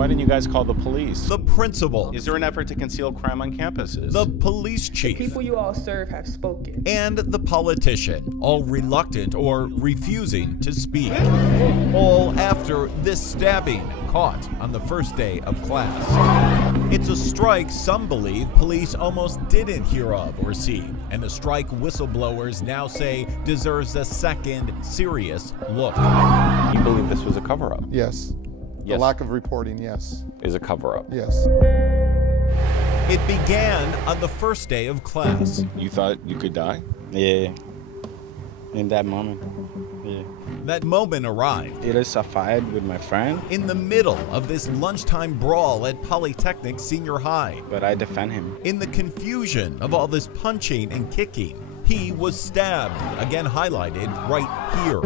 Why didn't you guys call the police? The principal. Is there an effort to conceal crime on campuses? The police chief. The people you all serve have spoken. And the politician, all reluctant or refusing to speak. All after this stabbing caught on the first day of class. It's a strike some believe police almost didn't hear of or see, and the strike whistleblowers now say deserves a second serious look. You believe this was a cover-up? Yes. Yes. The lack of reporting, yes. Is a cover-up? Yes. It began on the first day of class. You thought you could die? Yeah. In that moment. Yeah. That moment arrived. It is a fight with my friend. In the middle of this lunchtime brawl at Polytechnic Senior High. But I defend him. In the confusion of all this punching and kicking, he was stabbed, again highlighted right here.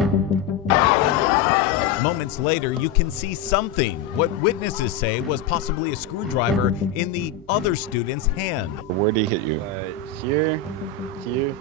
Moments later, you can see something, what witnesses say was possibly a screwdriver, in the other student's hand. Where did he hit you? Here, here,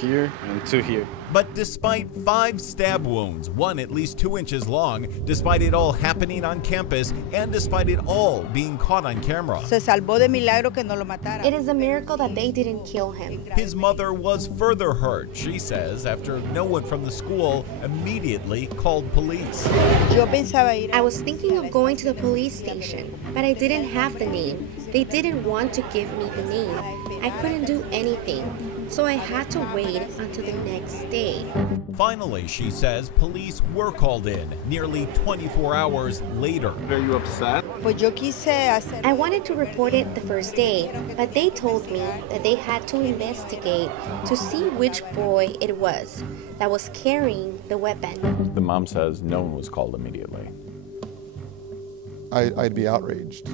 here, and 2 here. But despite 5 stab wounds, one at least 2 inches long, despite it all happening on campus, and despite it all being caught on camera, Se salvó de milagro que no lo matara. It is a miracle that they didn't kill him. his mother was further hurt, she says, after no one from the school immediately called police. Yo pensaba ir I was thinking of going to the police station, but I didn't have the name. They didn't want to give me the name. I couldn't do anything, so I had to wait until the next day. Finally, she says, police were called in nearly 24 hours later. Are you upset? Pues yo quise hacer. I wanted to report it the first day, but they told me that they had to investigate to see which boy it was that was carrying the weapon. The mom says no one was called immediately. I'd be outraged.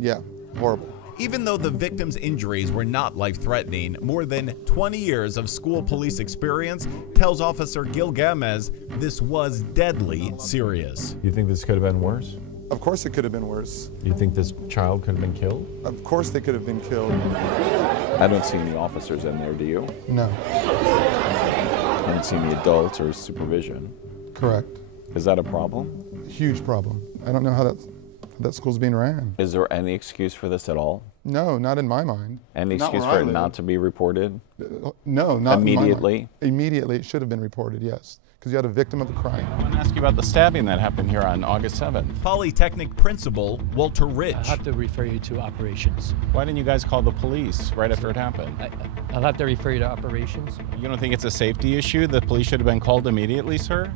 Yeah, horrible. Even though the victim's injuries were not life-threatening, more than 20 years of school police experience tells Officer Gil Gamez this was deadly serious. You think this could have been worse? Of course it could have been worse. You think this child could have been killed? Of course they could have been killed. I don't see any officers in there, do you? No. I don't see any adults or supervision. Correct. Is that a problem? Huge problem. I don't know how that school's being ran. Is there any excuse for this at all? No, not in my mind. Any Not excuse where for I it live. not to be reported? No, not in my Immediately? mind. Immediately, it should have been reported, yes. Because you had a victim of a crime. I want to ask you about the stabbing that happened here on August 7th. Polytechnic principal Walter Rich. I'll have to refer you to operations. Why didn't you guys call the police right after it happened? I'll have to refer you to operations. You don't think it's a safety issue? The police should have been called immediately, sir?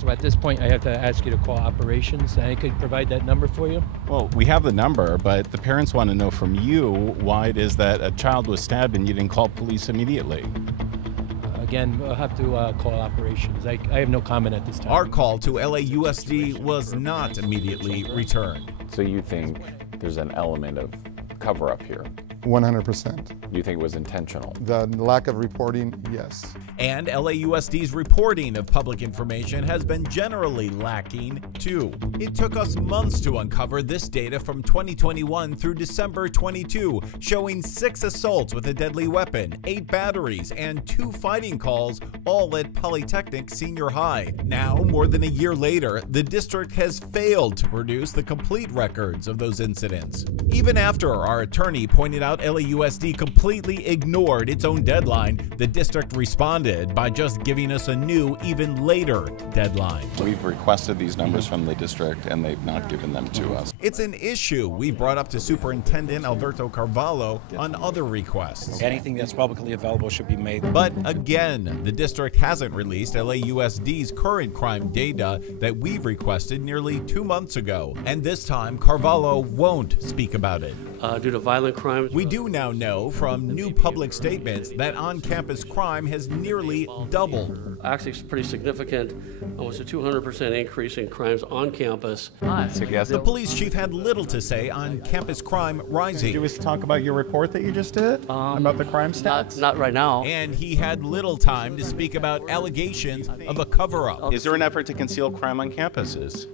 So at this point, I have to ask you to call operations, and I could provide that number for you. Well, we have the number, but the parents want to know from you why it is that a child was stabbed and you didn't call police immediately. Again, I'll have to call operations. I have no comment at this time. Our call to LAUSD was not immediately returned. So you think there's an element of cover-up here? 100%. You think it was intentional? The lack of reporting, yes. And LAUSD's reporting of public information has been generally lacking, too. It took us months to uncover this data from 2021 through December 22, showing 6 assaults with a deadly weapon, 8 batteries, and 2 fighting calls, all at Polytechnic Senior High. Now, more than a year later, the district has failed to produce the complete records of those incidents. Even after our attorney pointed out LAUSD completely ignored its own deadline, the district responded by just giving us a new, even later deadline. We've requested these numbers from the district and they've not given them to us. It's an issue we brought up to Superintendent Alberto Carvalho on other requests. Anything that's publicly available should be made. But again, the district hasn't released LAUSD's current crime data that we requested nearly 2 months ago. And this time, Carvalho won't speak about it. Due to violent crimes. We do now know from new public statements that on-campus crime has nearly doubled. Actually, it's pretty significant, almost a 200% increase in crimes on campus. The police chief had little to say on campus crime rising. Did you talk about your report that you just did? About the crime stats? Not right now. And he had little time to speak about allegations of a cover-up. Is there an effort to conceal crime on campuses?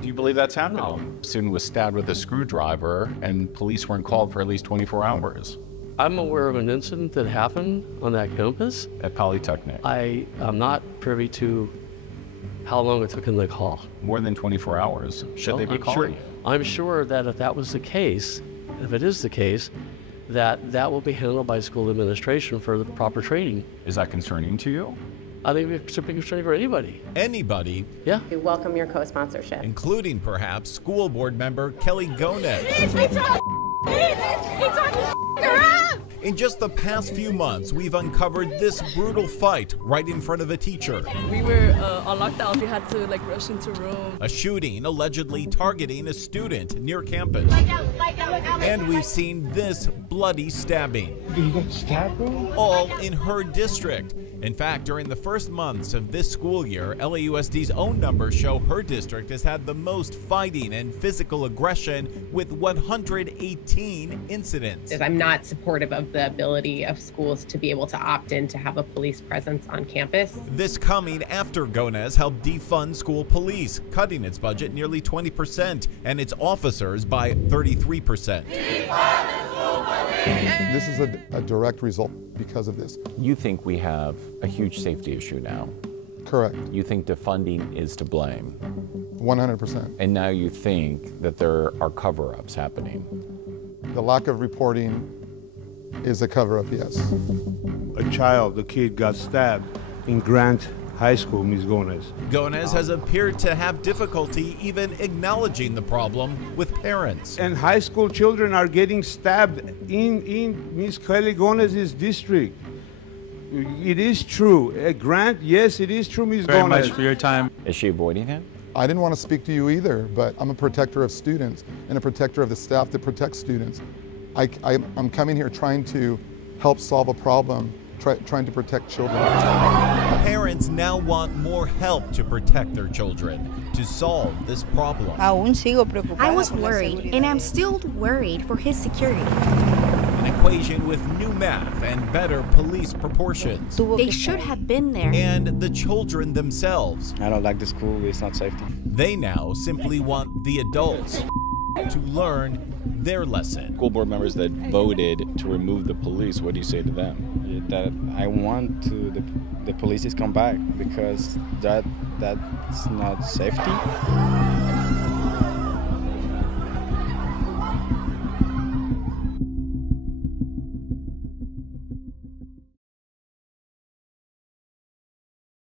Do you believe that's happening? No. A student was stabbed with a screwdriver and police weren't called for at least 24 hours. I'm aware of an incident that happened on that campus. At Polytechnic. I am not privy to how long it took them to call. More than 24 hours. Should they be calling? I'm sure that if that was the case, if it is the case, that will be handled by school administration for the proper training. Is that concerning to you? I think it should be concerning for anybody. Anybody, Yeah. We welcome your co-sponsorship. including perhaps school board member Kelly Gomez. In just the past few months, we've uncovered this brutal fight right in front of a teacher. We were on lockdown. We had to rush into room. A shooting allegedly targeting a student near campus. And we've seen this bloody stabbing. You got stabbed, bro? All in her district. In fact, during the first months of this school year, LAUSD's own numbers show her district has had the most fighting and physical aggression with 118 incidents. I'm not supportive of the ability of schools to be able to opt in to have a police presence on campus. This coming after Gomez helped defund school police, cutting its budget nearly 20% and its officers by 33%. This is a direct result because of this. You think we have a huge safety issue now. Correct. You think defunding is to blame. 100%. And now you think that there are cover-ups happening. The lack of reporting is a cover-up, yes. A kid got stabbed in Grant High School, Ms. Gomez. Gomez has appeared to have difficulty even acknowledging the problem with parents. And high school children are getting stabbed in Ms. Kelly Gomez's district. It is true. Grant, yes, it is true, Ms. Gomez. Very much for your time. Is she avoiding him? I didn't want to speak to you either, but I'm a protector of students and a protector of the staff that protects students. I'm coming here trying to help solve a problem, trying to protect children. Parents now want more help to protect their children, to solve this problem. Aún sigo preocupada. I was por la worried, seguridad. and I'm still worried for his security. An equation with new math and better police proportions. They should have been there. And the children themselves. I don't like the school. It's not safety. They now simply want the adults to learn their lesson. School board members that voted to remove the police, what do you say to them? That I want the police to come back because that's not safety.